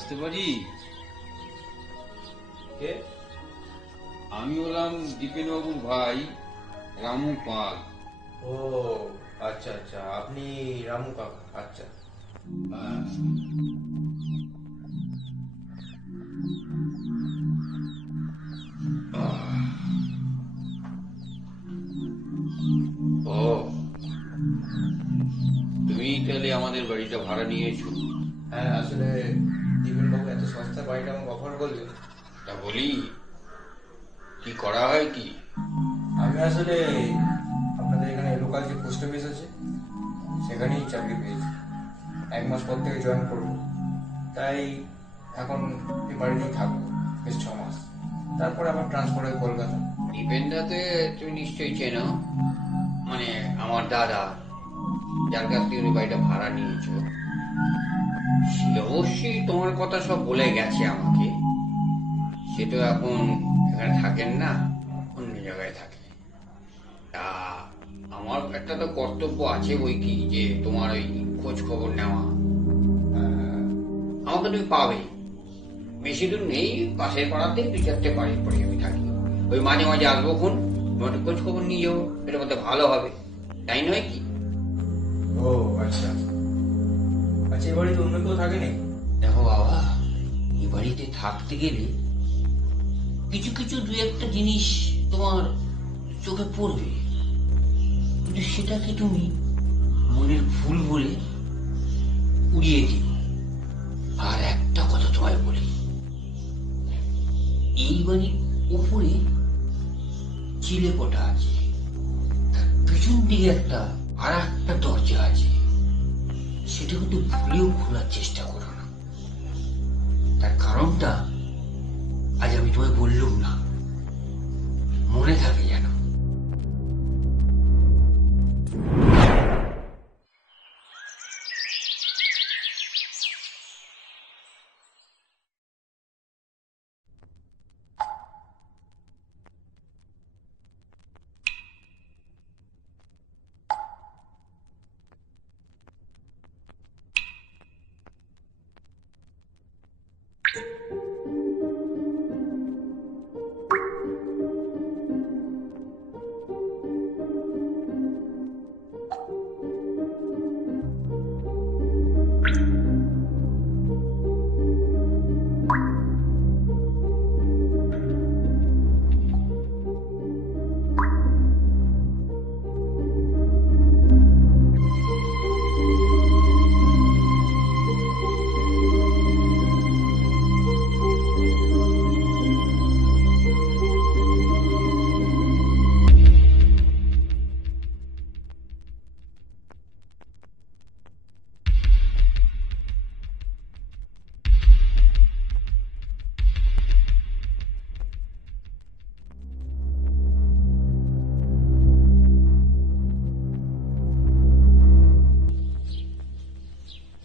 আসতে পারি? কে? আমি হলাম দীপেন বাবুর ভাই রামু পাল। ও আচ্ছা আচ্ছা, আপনি রামু কাকা। আচ্ছা। হ্যাঁ। ও, তুমি তাহলে আমাদের বাড়িটা ভাড়া নিয়েছো? হ্যাঁ, আসলে দীপেনবাবু এত সস্তা বাড়িটা আমাকে অফার করলেন। তা বলি, কি করা হয় কি? আমি আসলে আপনাদের এখানে লোকাল যে পোস্ট অফিস আছে সেখানেই চাকরি পেয়েছি। 1 মাস পর থেকে জয়েন করবো, তাই এখন এই বাড়িতেই থাকবো বেশ 6 মাস, তারপরে আবার ট্রান্সফার হয় কলকাতা। দীপেনদাতে তুমি নিশ্চয়ই চেনো, মানে আমার দাদা, যার কাছ থেকে তুমি বাড়িটা ভাড়া নিয়েছো। সে অবশ্যই তোমার কথা সব বলে গেছে আমাকে। সে তো এখন এখানে থাকেন না, অন্য জায়গায় থাকে। তা আমার একটা তো কর্তব্য আছে বই কি, যে তোমার ওই খোঁজ খবর নেওয়া। আমাকে তুমি পাবে, বেশি দূর নেই, পাশের পাড়াতেই 2-4টে বাড়ির পরে আমি থাকি। ওই মাঝে মাঝে আসবো, খুন তোমার একটু খোঁজ খবর নিয়ে যাবো, এটা মধ্যে ভালো হবে, তাই নয় কি? ও আচ্ছা আচ্ছা, এই বাড়িতে অন্য কেউ থাকে নাকি? দেখো বাবা, এই বাড়িতে থাকতে গেলে কিছু কিছু 2-1টা জিনিস তোমার চোখে পড়বে, কিন্তু সেটাকে তুমি মনের ভুল বলে উড়িয়ে দিও। আর একটা কথা তোমায় বলি, এই বাড়ির উপরে চিলে কোটা আছে, তার পিছন দিকে আর একটা দরজা আছে, সেটা কিন্তু ভুলেও খোলার চেষ্টা করো না। তার কারণটা আজ আমি তোমায় বললুম না, মনে থাকে যেন।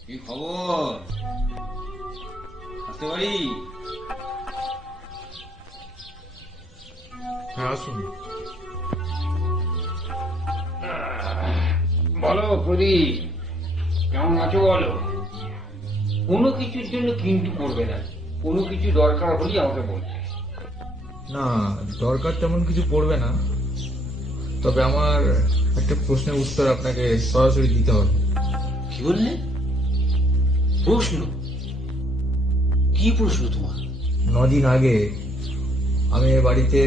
কি খবর? আসতে পারি? হ্যাঁ, আসুন। বলো প্রদীপ, কেমন আছো বলো? কোনো কিছুর জন্য কিন্তু করবে না, কোনো কিছু দরকার হলেই আমাকে বলবে। না, দরকার তেমন কিছু পড়বে না, তবে আমার একটা প্রশ্নের উত্তর আপনাকে সরাসরি দিতে হবে। কি বললে? প্রশ্ন? কি প্রশ্ন তোমার? 9 দিন আগে আমি এ বাড়িতে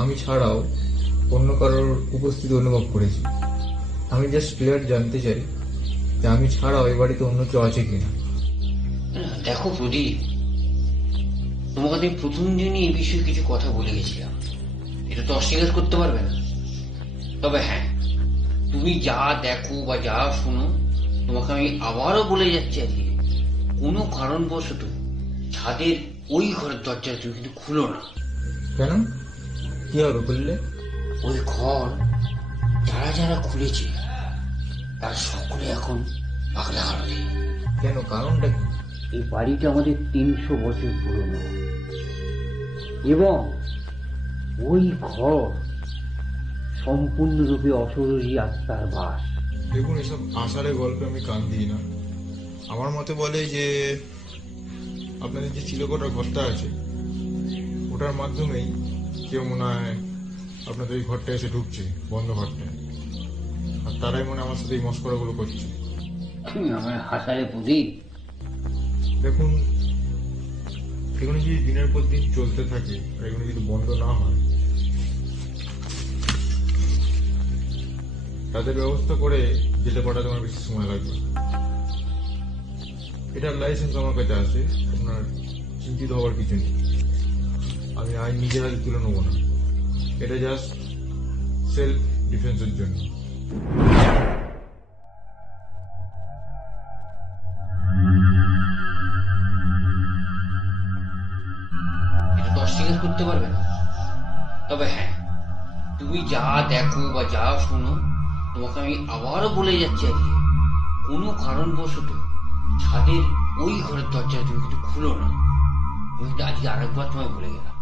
আমি ছাড়াও অন্য কারোর উপস্থিতি অনুভব করেছি। আমি জাস্ট ক্লিয়ার জানতে চাই যে আমি ছাড়াও এ বাড়িতে অন্য কেউ আছে কিনা। দেখো প্রদীপ, তোমাকে আমি প্রথম দিনই এই বিষয়ে কিছু কথা বলে গেছিলাম, এটা তো অস্বীকার করতে পারবে না। তবে হ্যাঁ, তুমি যা দেখো বা যা শোনো, তোমাকে আমি আবারও বলে যাচ্ছি, আজকে কোনো কারণবশত ছাদের ওই ঘরের দরজা তুমি কিন্তু খুলো না। কেন? কি হবে বললে? ওই ঘর যারা যারা খুলেছে তারা সকলে এখন পাগলা হারবে। কেন? কারণটা কি? এই বাড়িটা আমাদের 300 বছর পুরনো, এবং ওই ঘর সম্পূর্ণরূপে অশরীরী আত্মার বাস। দেখুন, এসব আষাঢ়ে গল্পে আমি কান দিই না। আমার মতে বলে যে আপনাদের যে চিলেকোঠার ঘরটা আছে ওটার মাধ্যমেই কেউ মনে হয় আপনাদের এই ঘরটা এসে ঢুকছে, বন্ধ ঘরটা, আর তারাই মনে হয় আমার সাথে এই মস্করাগুলো করছে। তুমি আমার হাসারে প্রদীপ। দেখুন, এগুলো যদি দিনের পর দিন চলতে থাকে আর এগুলো যদি বন্ধ না হয়, তাদের ব্যবস্থা করে জেলে পাঠাতে আমার বেশি সময় লাগবে না। এটার লাইসেন্স আমার কাছে আছে, আপনার চিন্তিত হওয়ার কিছু নেই। আমি আইন নিজের হাতে তুলে নেবো না, এটা জাস্ট সেলফ ডিফেন্সের জন্য। এটা তো অস্বীকার করতে পারবে না। তবে হ্যাঁ, তুমি যা দেখো বা যা শোনো, তোমাকে আমি আবারও বলে যাচ্ছি, আজকে কোনো কারণবশত ছাদের ওই ঘরের দরজা তুমি কিন্তু খুলো না। আমি কিন্তু আজকে আরেকবার তোমায় বলে গেলাম।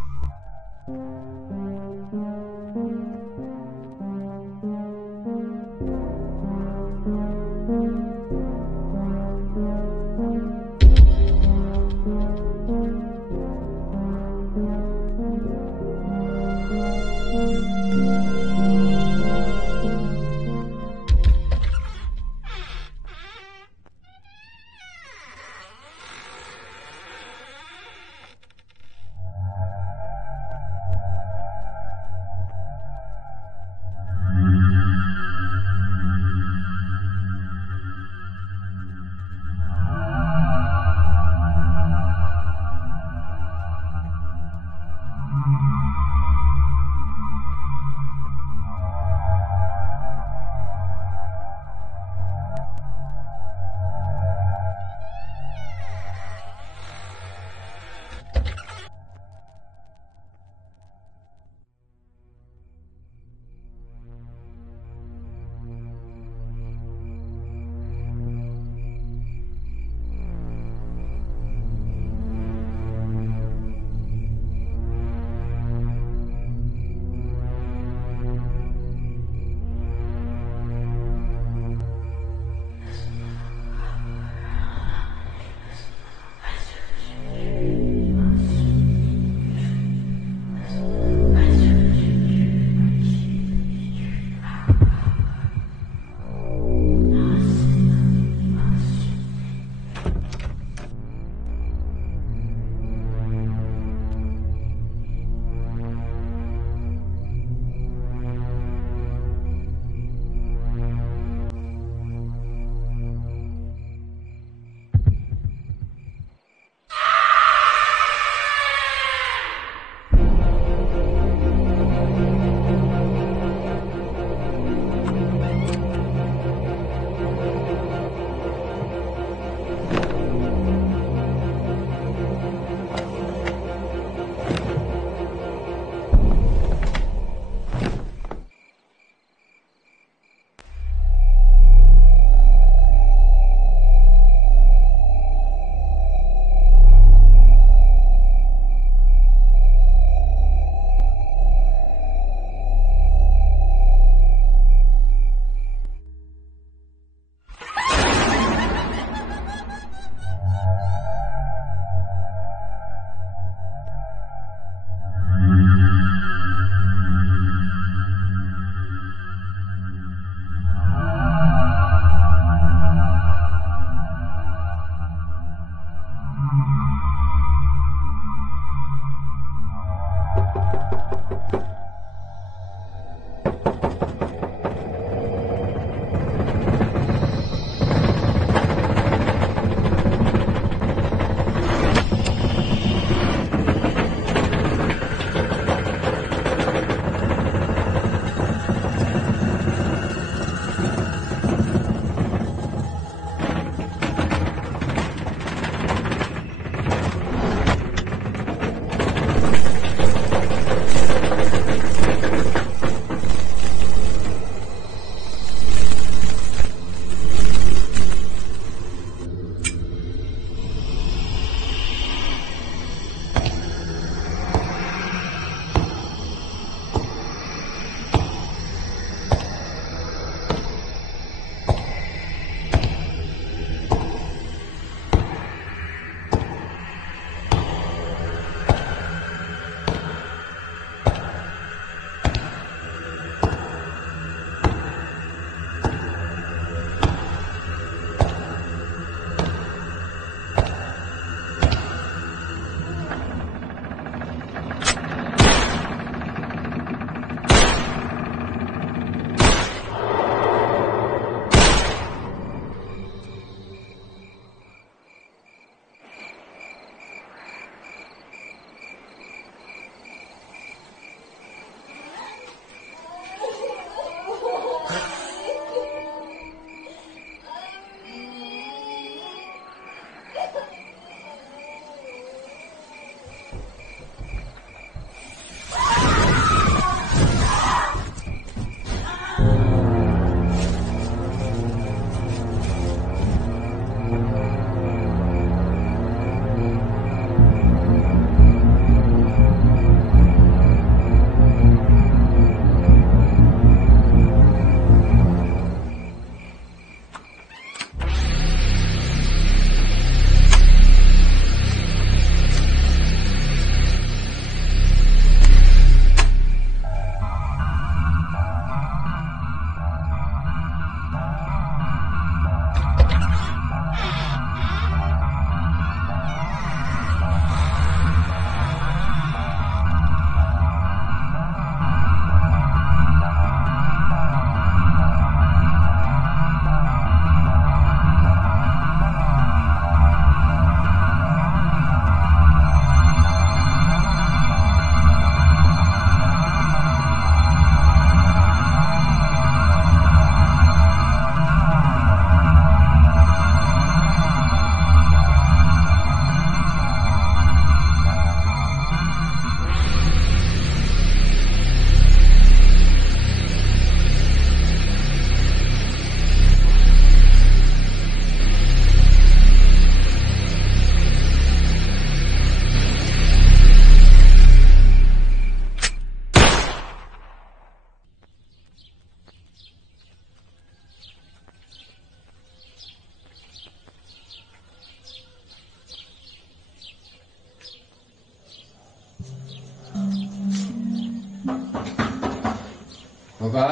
খোকা,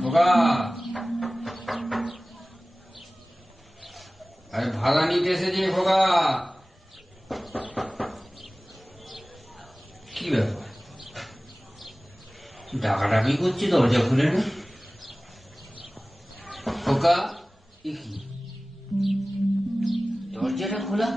খোকা, আরে ভাড়া নিতে এসেছে খোকা। কি ব্যাপার, ডাকাডাকি করছি, দরজা খুলে না। খোকা, এ কি, দরজাটা খোলা?